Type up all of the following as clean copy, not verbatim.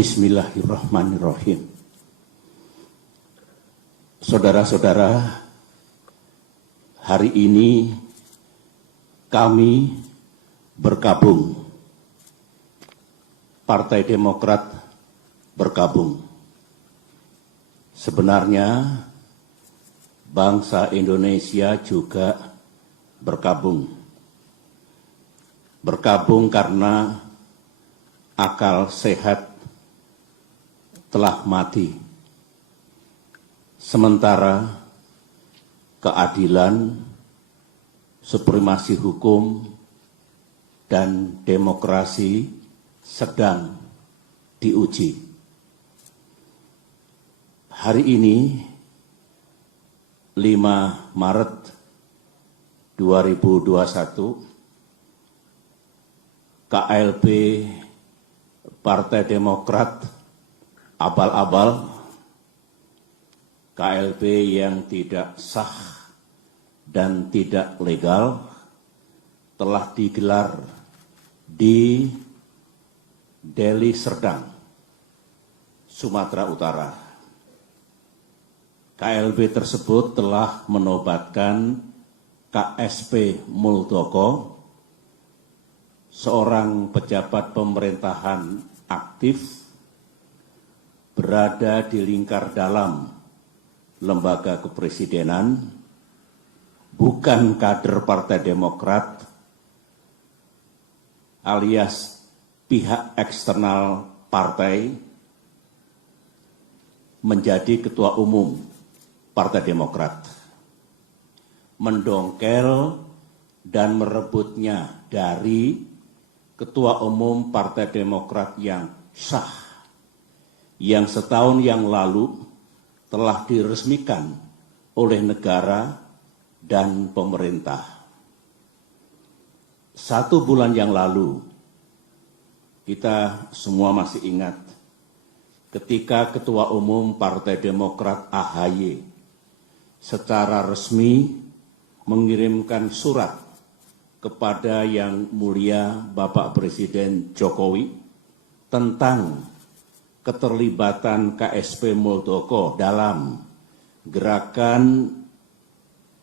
Bismillahirrahmanirrahim. Saudara-saudara, hari ini kami bergabung. Partai Demokrat bergabung. Sebenarnya bangsa Indonesia juga bergabung. Bergabung karena akal sehat telah mati. Sementara keadilan, supremasi hukum, dan demokrasi sedang diuji. Hari ini, 5 Maret 2021, KLB Partai Demokrat abal-abal, KLB yang tidak sah dan tidak legal telah digelar di Deli Serdang, Sumatera Utara. KLB tersebut telah menobatkan KSP Muldoko, seorang pejabat pemerintahan aktif berada di lingkar dalam lembaga kepresidenan, bukan kader Partai Demokrat, alias pihak eksternal partai, menjadi ketua umum Partai Demokrat, mendongkel dan merebutnya dari ketua umum Partai Demokrat yang sah, yang setahun yang lalu telah diresmikan oleh negara dan pemerintah. 1 bulan yang lalu, kita semua masih ingat ketika Ketua Umum Partai Demokrat AHY secara resmi mengirimkan surat kepada Yang Mulia Bapak Presiden Jokowi tentang keterlibatan KSP Muldoko dalam gerakan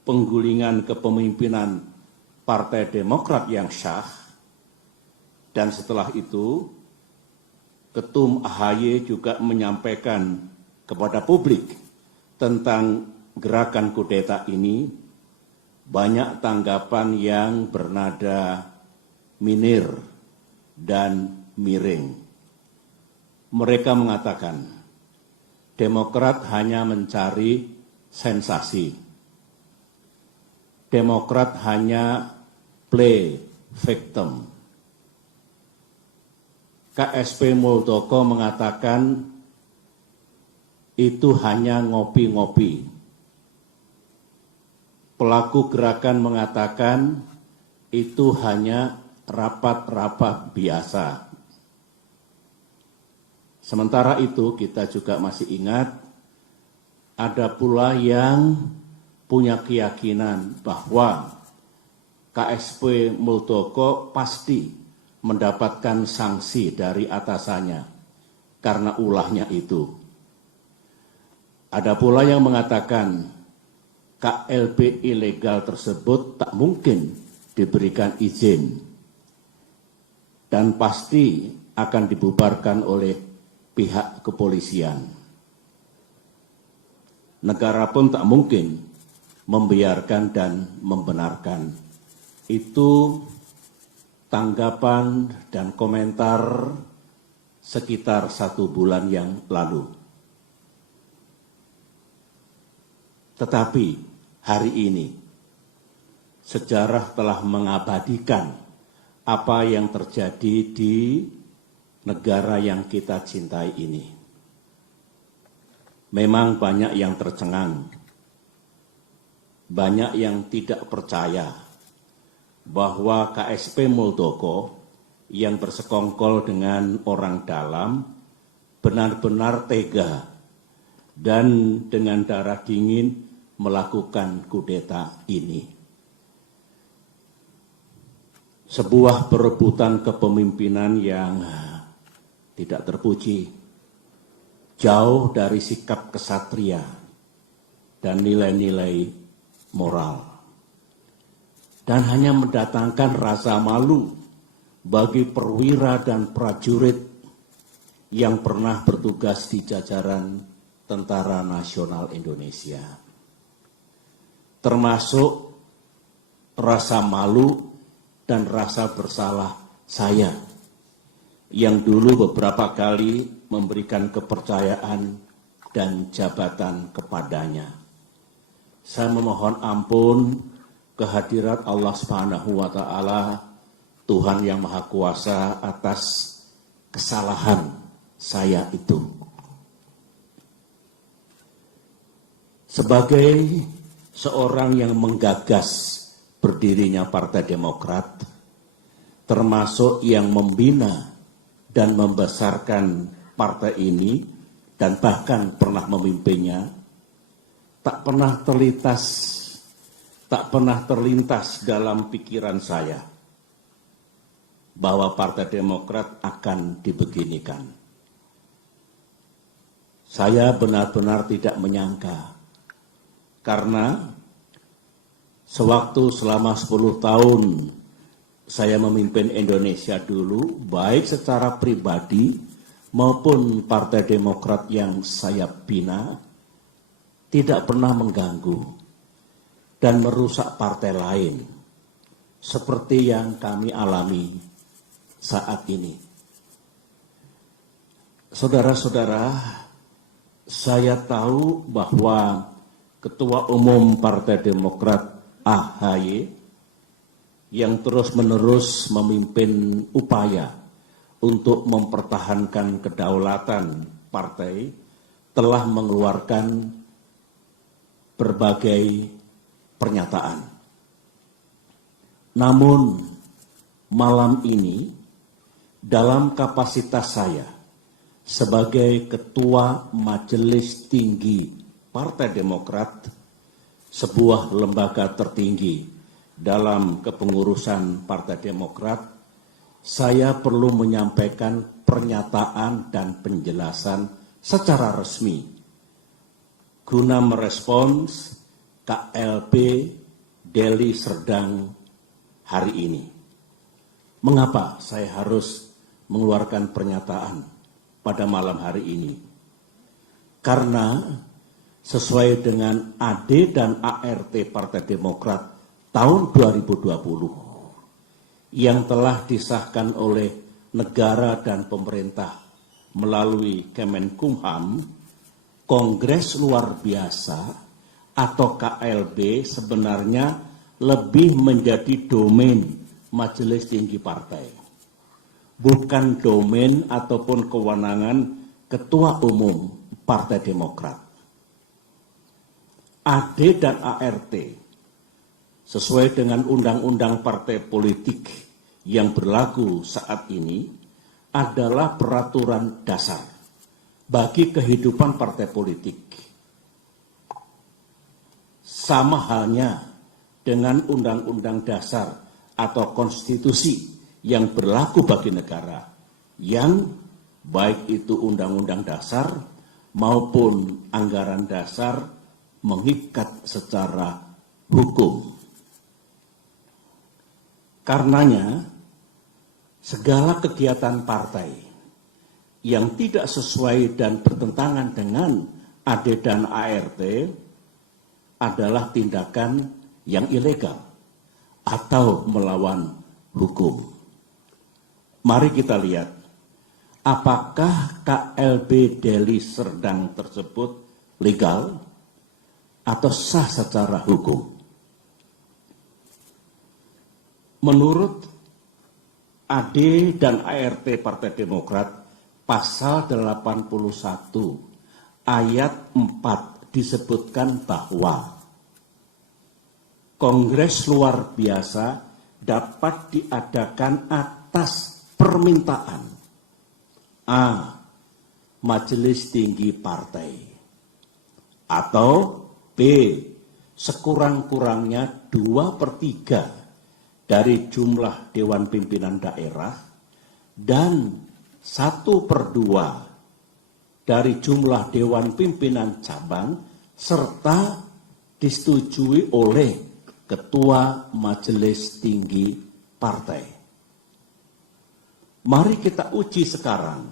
penggulingan kepemimpinan Partai Demokrat yang sah, dan setelah itu Ketum AHY juga menyampaikan kepada publik tentang gerakan kudeta ini. Banyak tanggapan yang bernada minir dan miring. Mereka mengatakan, Demokrat hanya mencari sensasi. Demokrat hanya play victim. KSP Muldoko mengatakan itu hanya ngopi-ngopi. Pelaku gerakan mengatakan itu hanya rapat-rapat biasa. Sementara itu kita juga masih ingat ada pula yang punya keyakinan bahwa KSP Muldoko pasti mendapatkan sanksi dari atasannya karena ulahnya itu. Ada pula yang mengatakan KLB ilegal tersebut tak mungkin diberikan izin dan pasti akan dibubarkan oleh pihak kepolisian. Negara pun tak mungkin membiarkan dan membenarkan. Itu tanggapan dan komentar sekitar 1 bulan yang lalu. Tetapi hari ini, sejarah telah mengabadikan apa yang terjadi di negara yang kita cintai ini. Memang banyak yang tercengang, banyak yang tidak percaya bahwa KSP Muldoko yang bersekongkol dengan orang dalam benar-benar tega dan dengan darah dingin melakukan kudeta ini. Sebuah perebutan kepemimpinan yang tidak terpuji, jauh dari sikap kesatria dan nilai-nilai moral, dan hanya mendatangkan rasa malu bagi perwira dan prajurit yang pernah bertugas di jajaran Tentara Nasional Indonesia. Termasuk rasa malu dan rasa bersalah saya yang dulu beberapa kali memberikan kepercayaan dan jabatan kepadanya. Saya memohon ampun kehadirat Allah Subhanahu wa Ta'ala, Tuhan yang Maha Kuasa, atas kesalahan saya itu. Sebagai seorang yang menggagas berdirinya Partai Demokrat, termasuk yang membina dan membesarkan partai ini, dan bahkan pernah memimpinnya, tak pernah terlintas dalam pikiran saya bahwa Partai Demokrat akan dibeginikan. Saya benar-benar tidak menyangka, karena sewaktu selama 10 tahun saya memimpin Indonesia dulu, baik secara pribadi maupun Partai Demokrat yang saya bina, tidak pernah mengganggu dan merusak partai lain seperti yang kami alami saat ini. Saudara-saudara, saya tahu bahwa Ketua Umum Partai Demokrat AHY yang terus-menerus memimpin upaya untuk mempertahankan kedaulatan partai telah mengeluarkan berbagai pernyataan. Namun malam ini dalam kapasitas saya sebagai Ketua Majelis Tinggi Partai Demokrat, sebuah lembaga tertinggi dalam kepengurusan Partai Demokrat, saya perlu menyampaikan pernyataan dan penjelasan secara resmi guna merespons KLB Deli Serdang hari ini. Mengapa saya harus mengeluarkan pernyataan pada malam hari ini? Karena sesuai dengan AD dan ART Partai Demokrat tahun 2020 yang telah disahkan oleh negara dan pemerintah melalui Kemenkumham, Kongres Luar Biasa atau KLB sebenarnya lebih menjadi domain Majelis Tinggi Partai, bukan domain ataupun kewenangan Ketua Umum Partai Demokrat. AD dan ART sesuai dengan undang-undang partai politik yang berlaku saat ini adalah peraturan dasar bagi kehidupan partai politik. Sama halnya dengan undang-undang dasar atau konstitusi yang berlaku bagi negara, yang baik itu undang-undang dasar maupun anggaran dasar mengikat secara hukum. Karenanya, segala kegiatan partai yang tidak sesuai dan bertentangan dengan AD dan ART adalah tindakan yang ilegal atau melawan hukum. Mari kita lihat, apakah KLB Deli Serdang tersebut legal atau sah secara hukum? Menurut AD dan ART Partai Demokrat, pasal 81 ayat 4 disebutkan bahwa Kongres Luar Biasa dapat diadakan atas permintaan A. Majelis Tinggi Partai, atau B. sekurang-kurangnya 2/3 dari jumlah Dewan Pimpinan Daerah dan 1/2 dari jumlah Dewan Pimpinan Cabang serta disetujui oleh Ketua Majelis Tinggi Partai. Mari kita uji sekarang,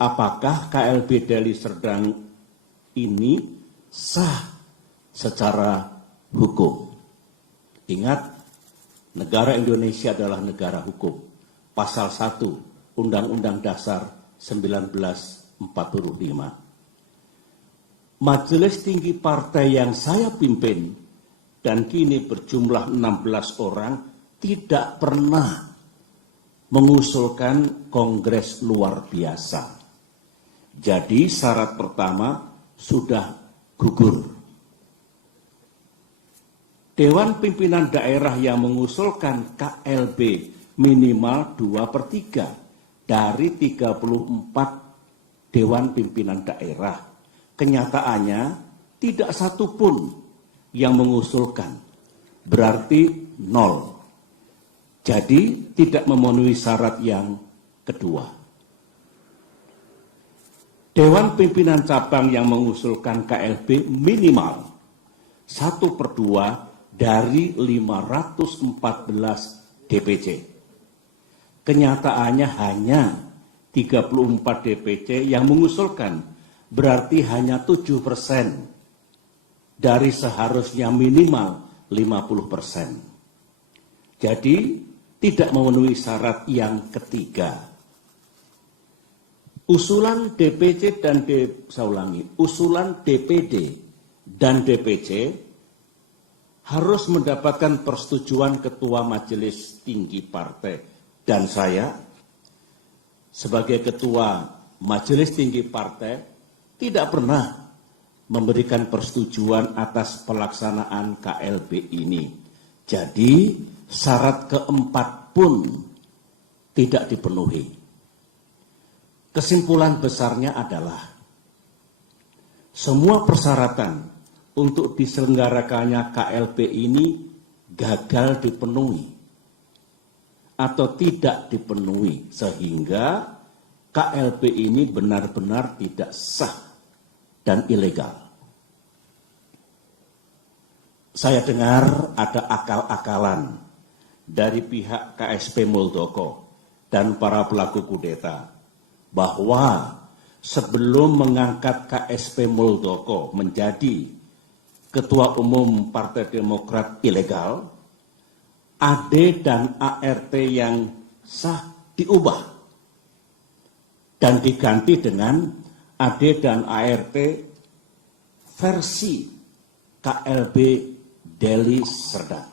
apakah KLB Deli Serdang ini sah secara hukum. Ingat, negara Indonesia adalah negara hukum. Pasal 1 Undang-Undang Dasar 1945. Majelis Tinggi Partai yang saya pimpin dan kini berjumlah 16 orang tidak pernah mengusulkan kongres luar biasa. Jadi syarat pertama sudah gugur. Dewan Pimpinan Daerah yang mengusulkan KLB minimal 2/3 dari 34 Dewan Pimpinan Daerah. Kenyataannya tidak satu pun yang mengusulkan, berarti 0. Jadi tidak memenuhi syarat yang kedua. Dewan Pimpinan Cabang yang mengusulkan KLB minimal 1/2 dari 514 DPC. Kenyataannya hanya 34 DPC yang mengusulkan, berarti hanya 7% dari seharusnya minimal 50%. Jadi tidak memenuhi syarat yang ketiga. Usulan DPC dan usulan DPD dan DPC harus mendapatkan persetujuan Ketua Majelis Tinggi Partai. Dan saya sebagai Ketua Majelis Tinggi Partai tidak pernah memberikan persetujuan atas pelaksanaan KLB ini. Jadi syarat keempat pun tidak dipenuhi. Kesimpulan besarnya adalah semua persyaratan untuk diselenggarakannya KLB ini gagal dipenuhi atau tidak dipenuhi, sehingga KLB ini benar-benar tidak sah dan ilegal. Saya dengar ada akal-akalan dari pihak KSP Muldoko dan para pelaku kudeta bahwa sebelum mengangkat KSP Muldoko menjadi Ketua Umum Partai Demokrat ilegal, AD dan ART yang sah diubah dan diganti dengan AD dan ART versi KLB Deli Serdang.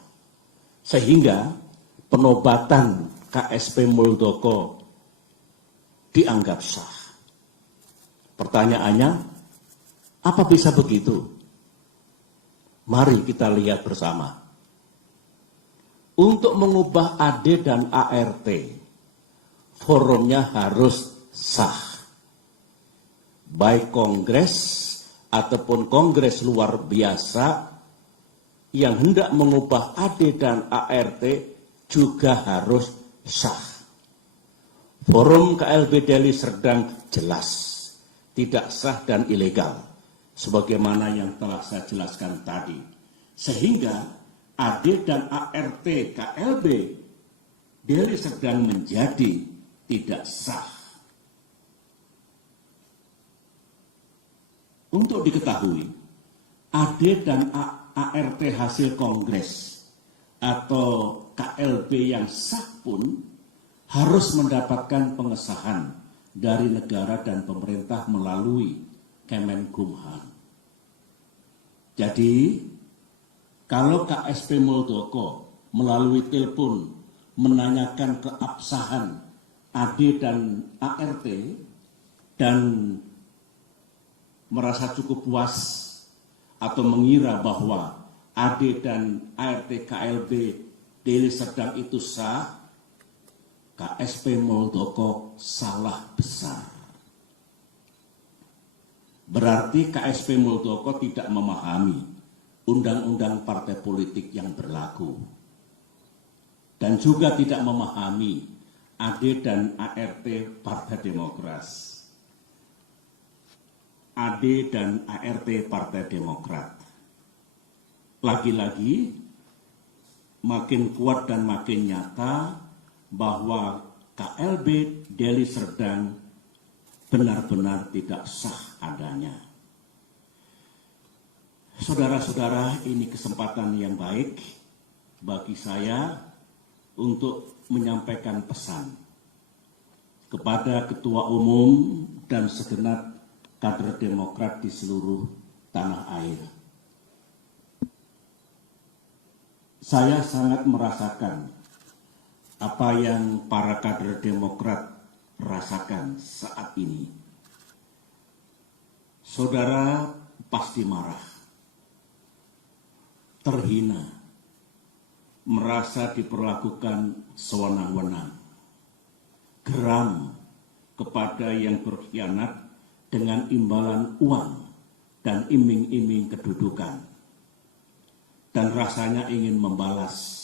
Sehingga penobatan KSP Muldoko dianggap sah. Pertanyaannya, apa bisa begitu? Mari kita lihat bersama. Untuk mengubah AD dan ART, forumnya harus sah. Baik kongres ataupun kongres luar biasa yang hendak mengubah AD dan ART juga harus sah. Forum KLB Deli Serdang jelas tidak sah dan ilegal, sebagaimana yang telah saya jelaskan tadi. Sehingga AD dan ART KLB Deli Serdang menjadi tidak sah. Untuk diketahui, AD dan ART hasil kongres atau KLB yang sah pun harus mendapatkan pengesahan dari negara dan pemerintah melalui Kemenkumham. Jadi, kalau KSP Muldoko melalui telepon menanyakan keabsahan AD dan ART dan merasa cukup puas atau mengira bahwa AD dan ART KLB Deli Serdang itu sah, KSP Muldoko salah besar. Berarti KSP Muldoko tidak memahami undang-undang partai politik yang berlaku. Dan juga tidak memahami AD dan ART Partai Demokrat. AD dan ART Partai Demokrat. Lagi-lagi makin kuat dan makin nyata bahwa KLB Deli Serdang benar-benar tidak sah adanya. Saudara-saudara, ini kesempatan yang baik bagi saya untuk menyampaikan pesan kepada Ketua Umum dan segenap kader Demokrat di seluruh tanah air. Saya sangat merasakan apa yang para kader Demokrat rasakan saat ini. Saudara pasti marah, terhina, merasa diperlakukan sewenang-wenang, geram kepada yang berkhianat dengan imbalan uang dan iming-iming kedudukan, dan rasanya ingin membalas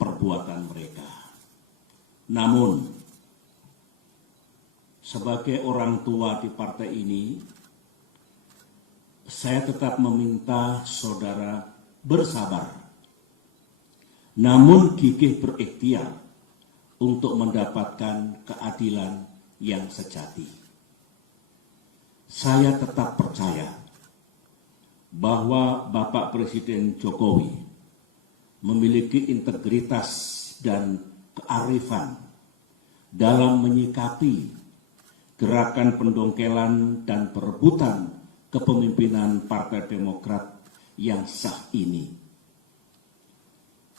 perbuatan mereka. Namun, sebagai orang tua di partai ini, saya tetap meminta saudara bersabar, namun gigih berikhtiar untuk mendapatkan keadilan yang sejati. Saya tetap percaya bahwa Bapak Presiden Jokowi memiliki integritas dan kearifan dalam menyikapi gerakan pendongkelan dan perebutan kepemimpinan Partai Demokrat yang sah ini.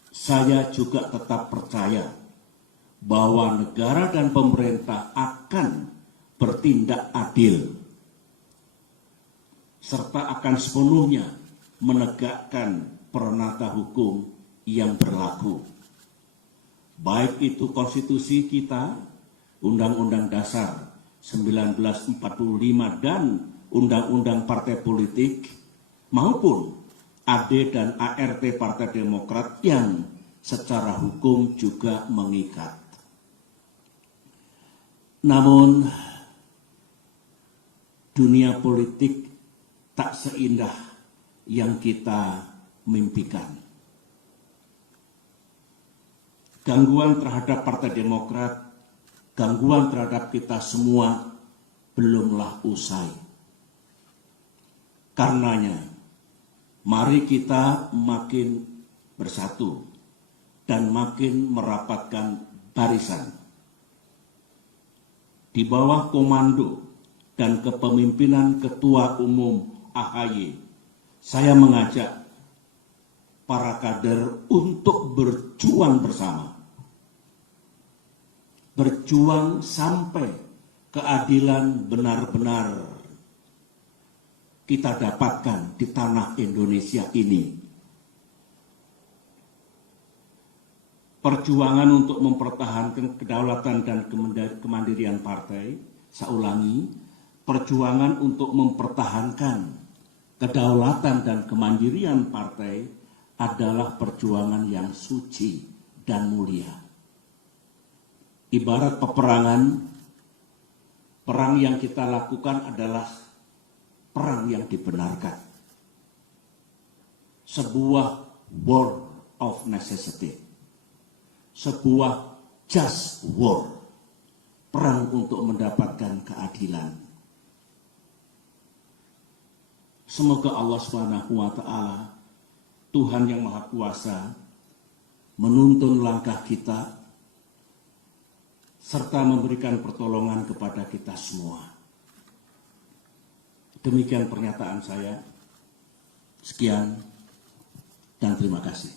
Saya juga tetap percaya bahwa negara dan pemerintah akan bertindak adil serta akan sepenuhnya menegakkan peranata hukum yang berlaku. Baik itu konstitusi kita, Undang-Undang Dasar 1945 dan Undang-Undang Partai Politik, maupun AD dan ART Partai Demokrat yang secara hukum juga mengikat. Namun, dunia politik tak seindah yang kita mimpikan. Gangguan terhadap Partai Demokrat, gangguan terhadap kita semua belumlah usai. Karenanya, mari kita makin bersatu dan makin merapatkan barisan. Di bawah komando dan kepemimpinan Ketua Umum AHY, saya mengajak para kader untuk berjuang bersama. Berjuang sampai keadilan benar-benar kita dapatkan di tanah Indonesia ini. Perjuangan untuk mempertahankan kedaulatan dan kemandirian partai, saya ulangi, perjuangan untuk mempertahankan kedaulatan dan kemandirian partai adalah perjuangan yang suci dan mulia. Ibarat peperangan, perang yang kita lakukan adalah perang yang dibenarkan. Sebuah war of necessity. Sebuah just war. Perang untuk mendapatkan keadilan. Semoga Allah SWT, Tuhan yang Maha Kuasa, menuntun langkah kita serta memberikan pertolongan kepada kita semua. Demikian pernyataan saya. Sekian dan terima kasih.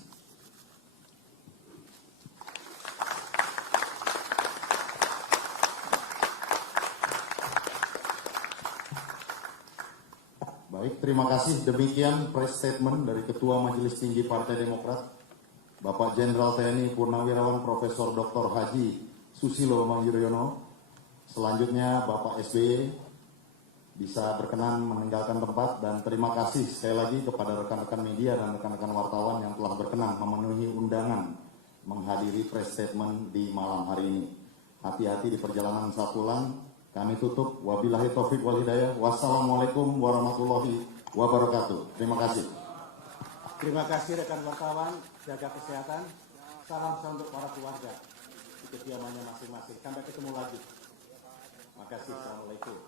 Baik, terima kasih. Demikian press statement dari Ketua Majelis Tinggi Partai Demokrat, Bapak Jenderal TNI Purnawirawan Profesor Dr. Haji Susilo Bambang Yudhoyono. Selanjutnya Bapak SBY bisa berkenan meninggalkan tempat, dan terima kasih sekali lagi kepada rekan-rekan media dan rekan-rekan wartawan yang telah berkenan memenuhi undangan menghadiri press statement di malam hari ini. Hati-hati di perjalanan saat pulang. Kami tutup. Wabillahi taufik wal hidayah. Wassalamualaikum warahmatullahi wabarakatuh. Terima kasih. Terima kasih rekan wartawan, jaga kesehatan. Salam untuk para keluarga di kediamannya masing-masing. Sampai ketemu lagi. Terima kasih. Assalamualaikum.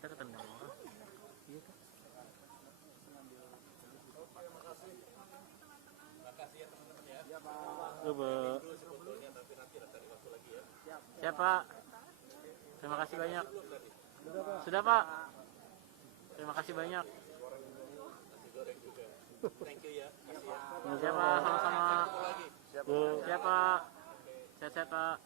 Kita ketendang orang. Iya kan? Makasih ya teman-teman ya. Iya Pak. Siap Pak. Terima kasih banyak. Sudah Pak. Terima kasih banyak. Thank you ya. Siap Pak, sama-sama. Siap Pak. Sehat-sehat Pak.